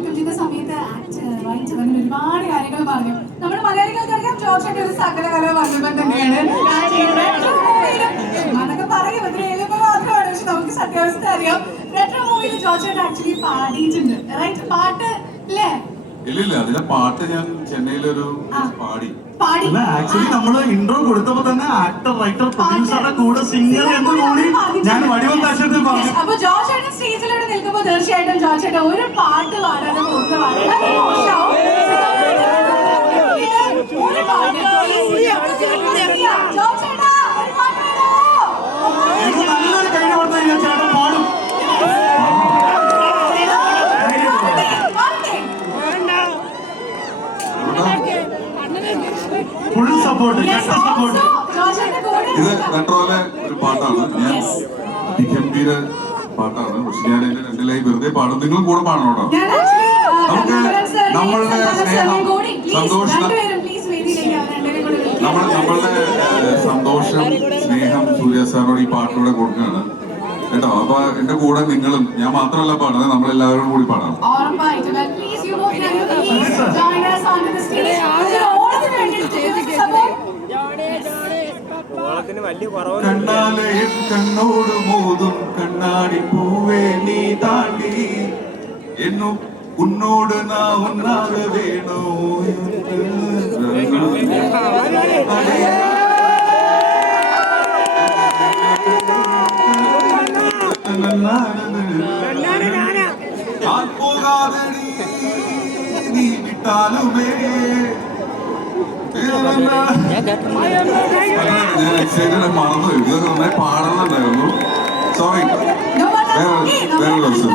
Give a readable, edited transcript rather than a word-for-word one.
Welcome ചെയ്ത സമയത്ത് right അങ്ങനെ ഒരുപാട് കാര്യങ്ങൾ പറഞ്ഞു. നമ്മുടെ മലയാളികൾക്കറിയാം ജോർജ് ഒരു സകല കല വല്ലഭൻ തന്നെയാണ്. അതൊക്കെ പറയും അതിന് എളുപ്പം മാത്രമാണ്. പക്ഷെ നമുക്ക് സത്യാവസ്ഥ അറിയാം. റെട്രോ മൂവിയിൽ ജോർജ് ആക്ച്വലി പാടിയിട്ടുണ്ട്. റൈറ്റ് പാട്ട് അല്ലേ? ഇല്ലില്ല, അതിലെ പാട്ട് ഞാൻ ചെന്നൈയിലൊരു പാടി. ആക്ച്വലി നമ്മള് ഇൻട്രോ കൊടുത്തപ്പോ തന്നെ ആക്ടർ റൈറ്റർ പ്രൊഡ്യൂസറുടെ കൂടെ സിംഗർ എന്ന് കൂടി ഞാൻ വടിവത്താശത്തിൽ പറഞ്ഞു. അപ്പൊ ജോർജ് ഏട്ടൻ സ്റ്റേജിലൂടെ നിൽക്കുമ്പോൾ തീർച്ചയായിട്ടും ജോർജ് ഏട്ടൻ ഒരു പാട്ട് പാടാതെ പോകുന്ന വളരെ മോശമാവും. ഒരു പാട്ട് ജോർജ് ഏട്ടാ, ഒരു പാട്ട് നല്ലൊരു കഴിഞ്ഞ കൊടുത്തു കഴിഞ്ഞാൽ ചേട്ടൻ പാടും. Full support, support. ഇത് റെട്രോയിലെ ഒരു പാട്ടാണ്. ഞാൻ ഗംഭീര പാട്ടാണ്. പക്ഷെ ഞാൻ എന്റെ രണ്ടിലായി വെറുതെ പാടും. നിങ്ങൾ കൂടെ പാടണോട്ടോ. നമുക്ക് നമ്മളുടെ സ്നേഹം, സന്തോഷം, നമ്മളുടെ സന്തോഷം, സ്നേഹം സൂര്യ സാറിനോട് ഈ പാട്ടിലൂടെ കൊടുക്കുകയാണ് കേട്ടോ. അപ്പൊ എന്റെ കൂടെ നിങ്ങളും, ഞാൻ മാത്രമല്ല പാടുന്നത്, നമ്മളെല്ലാവരും കൂടി പാടാം. കണ്ണാലെ കണ്ണോട് മോതും കണ്ണാടി പൂവേ നീ താണ്ടി എന്നും ഉന്നോട് നാ ഉന്നാക വേണോ പോകാതെ നീ വിട്ടാലുമേ. ഞാൻ എക്സൈറ്റഡ് മറന്നു. ഇതൊക്കെ നന്നായി പാടുന്നുണ്ടായിരുന്നു. സോറി, വേറെ ദിവസം.